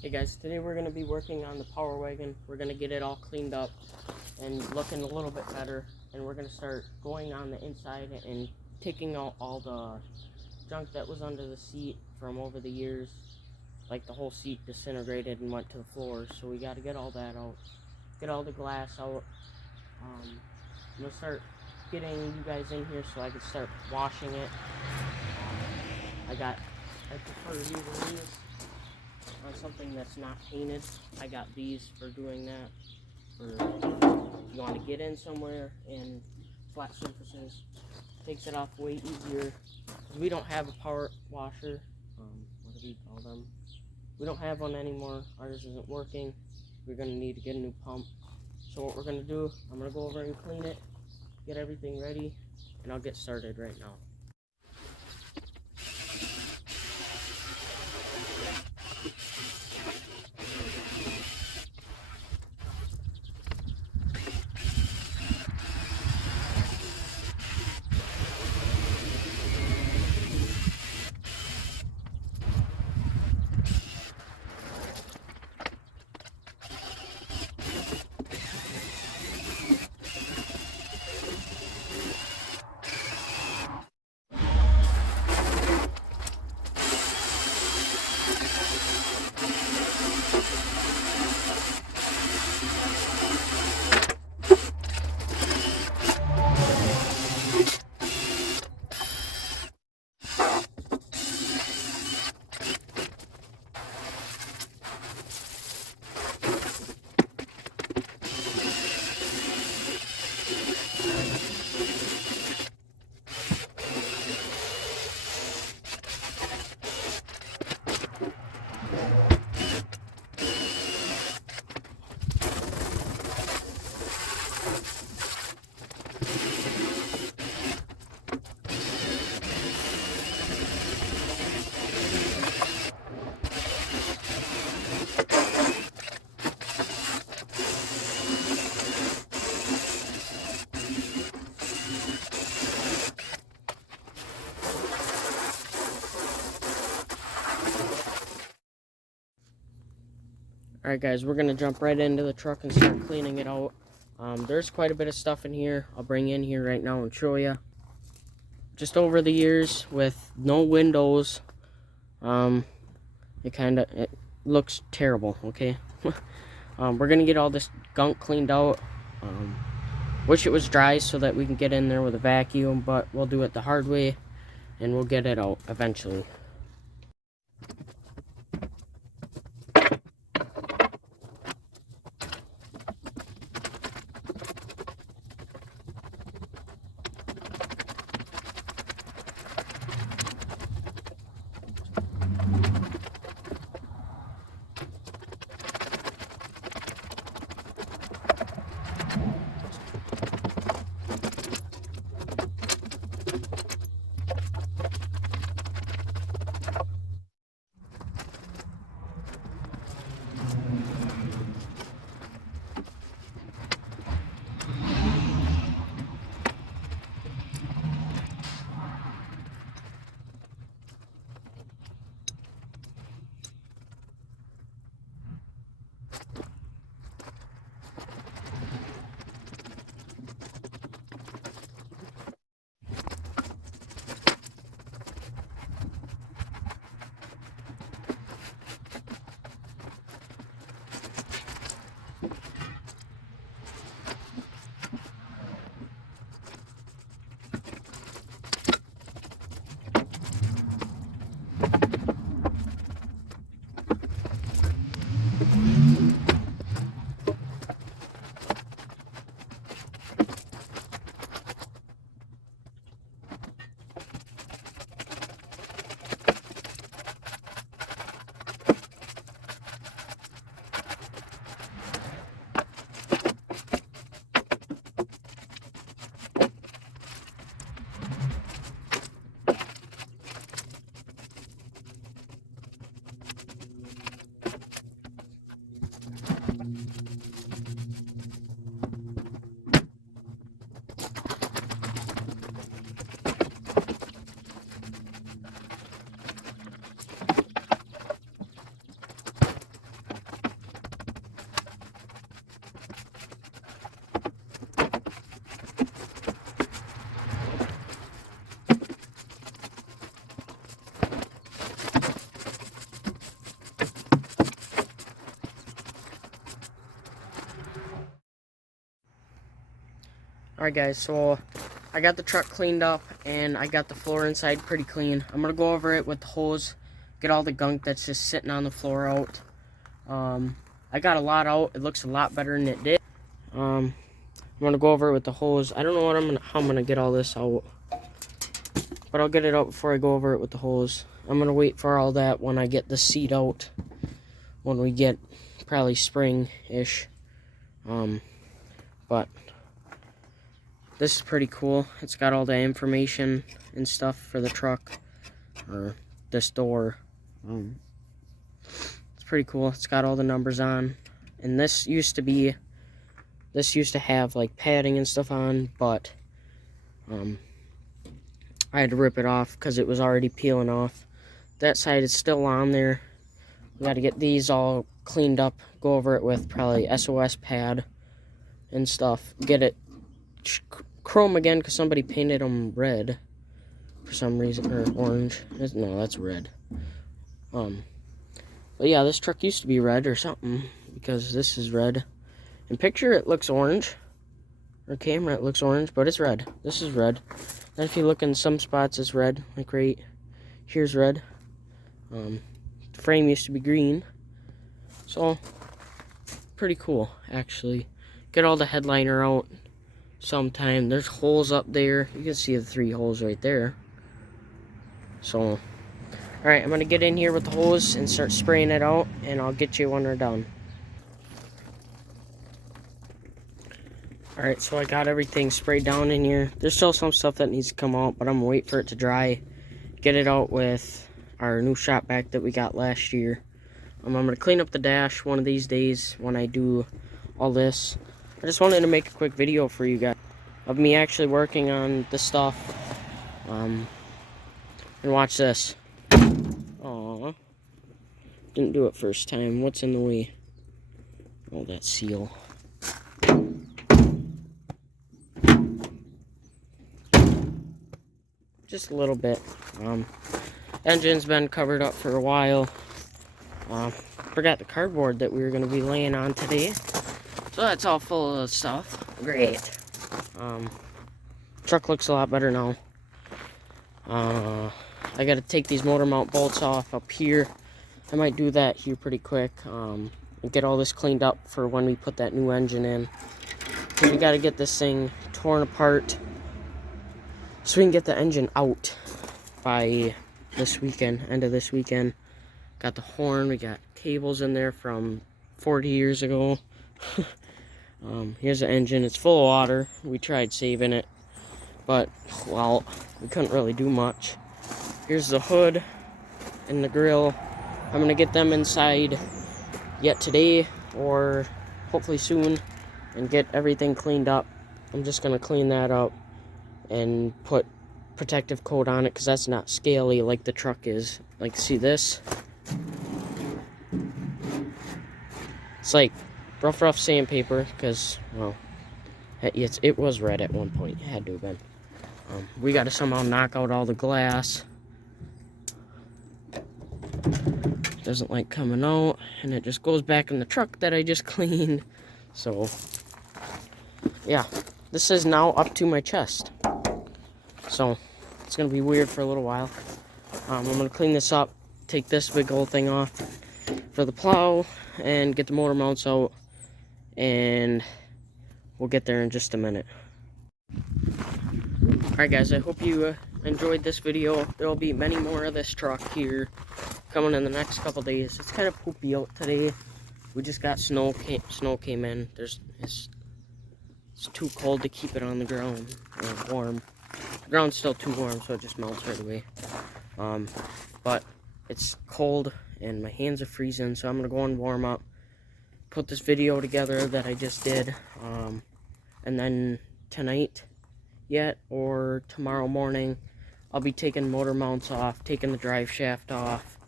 Hey guys, today we're going to be working on the Power Wagon. We're going to get it all cleaned up and looking a little bit better, and we're going to start going on the inside and taking out all the junk that was under the seat from over the years. Like the whole seat disintegrated and went to the floor, so we got to get all that out, get all the glass out. I'm going to start getting you guys in here so I can start washing it. I prefer using these on something that's not painted. I got these for doing that. For if you want to get in somewhere and flat surfaces, takes it off way easier. Because we don't have a power washer. What do we call them? We don't have one anymore. Ours isn't working. We're going to need to get a new pump. So what we're going to do, I'm going to go over and clean it, get everything ready, and I'll get started right now. Alright guys, we're going to jump right into the truck and start cleaning it out. There's quite a bit of stuff in here. I'll bring in here right now and show you. Just over the years with no windows, it looks terrible, okay? We're going to get all this gunk cleaned out. Wish it was dry so that we can get in there with a vacuum, but we'll do it the hard way and we'll get it out eventually. Alright guys, so I got the truck cleaned up and I got the floor inside pretty clean. I'm going to go over it with the hose, get all the gunk that's just sitting on the floor out. I got a lot out. It looks a lot better than it did. I'm going to go over it with the hose. I don't know how I'm going to get all this out, but I'll get it out before I go over it with the hose. I'm going to wait for all that when I get the seat out, when we get probably spring-ish. But this is pretty cool. It's got all the information and stuff for the truck, or this door. It's pretty cool. It's got all the numbers on. And this used to have like padding and stuff on, but I had to rip it off because it was already peeling off. That side is still on there. We got to get these all cleaned up, go over it with probably SOS pad and stuff. Get it chrome again because somebody painted them red for some reason, or orange. No, that's red. But yeah, this truck used to be red or something because this is red. In picture it looks orange, or camera it looks orange, but it's red. This is red. And if you look in some spots, it's red. Like right here's red. The frame used to be green, so pretty cool actually. Get all the headliner out sometime. There's holes up there. You can see the 3 holes right there. So alright, I'm gonna get in here with the hose and start spraying it out, and I'll get you when we're done. Alright, so I got everything sprayed down in here. There's still some stuff that needs to come out, but I'm gonna wait for it to dry. Get it out with our new shop vac that we got last year. I'm gonna clean up the dash one of these days when I do all this. I just wanted to make a quick video for you guys of me actually working on the stuff. And watch this. Aww. Didn't do it first time. What's in the way? Oh, that seal. Just a little bit. Engine's been covered up for a while. Forgot the cardboard that we were going to be laying on today. So that's all full of stuff. Great. Truck looks a lot better now. I got to take these motor mount bolts off up here. I might do that here pretty quick. And get all this cleaned up for when we put that new engine in. We got to get this thing torn apart so we can get the engine out by this weekend, end of this weekend. Got the horn, we got cables in there from 40 years ago. Here's the engine. It's full of water. We tried saving it, but, well, we couldn't really do much. Here's the hood and the grill. I'm going to get them inside yet today or hopefully soon and get everything cleaned up. I'm just going to clean that up and put protective coat on it because that's not scaly like the truck is. Like, see this? It's like rough sandpaper because, well, it was red at one point. It had to have been. We got to somehow knock out all the glass. Doesn't like coming out, and it just goes back in the truck that I just cleaned. So, yeah, this is now up to my chest. So, it's going to be weird for a little while. I'm going to clean this up, take this big old thing off for the plow, and get the motor mounts out, and we'll get there in just a minute. Alright guys, I hope you enjoyed this video. There will be many more of this truck here coming in the next couple days. It's kind of poopy out today. We just got snow came in. It's too cold to keep it on the ground or warm. The ground's still too warm, so it just melts right away. But it's cold and my hands are freezing, so I'm gonna go and warm up, put this video together that I just did, and then tonight or tomorrow morning I'll be taking motor mounts off, taking the drive shaft off,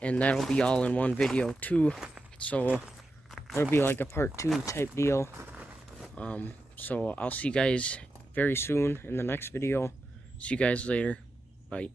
and that'll be all in one video too. So it'll be like a part 2 type deal. So I'll see you guys very soon in the next video. See you guys later. Bye.